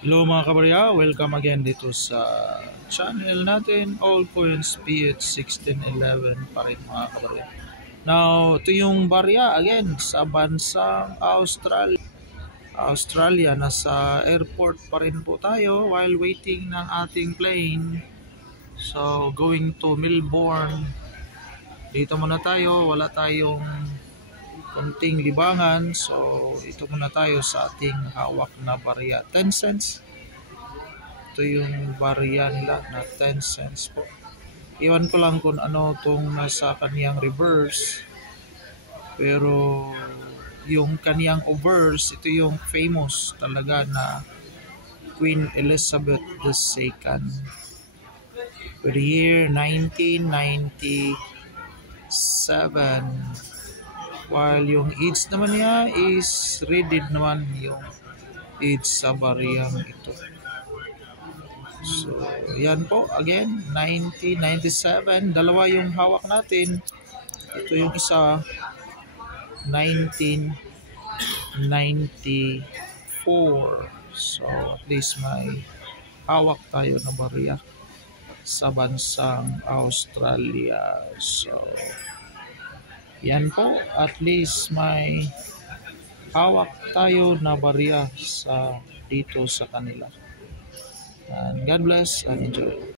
Hello mga kabarya, welcome again dito sa channel natin, All Coins PH 1611 pa rin mga kabarya. Now, ito yung barya again sa bansang Australia. Nasa airport pa rin po tayo while waiting ng ating plane. So, going to Melbourne. Dito muna tayo, wala tayong konting libangan. So, ito muna tayo sa ating hawak na barya. 10 cents. Ito yung barya nila na 10 cents po. Iwan ko lang kung ano itong nasa kaniyang reverse. Pero yung kaniyang obverse, ito yung famous talaga na Queen Elizabeth II. For the year 1997. While yung age naman niya is readed naman yung age sa bariyang ito. So, yan po. Again, 1997. Dalawa yung hawak natin. Ito yung isa, 1994. So, at least may hawak tayo na barya sa bansang Australia. So, yan po. At least may hawak tayo na barya sa dito sa kanila. And God bless and enjoy.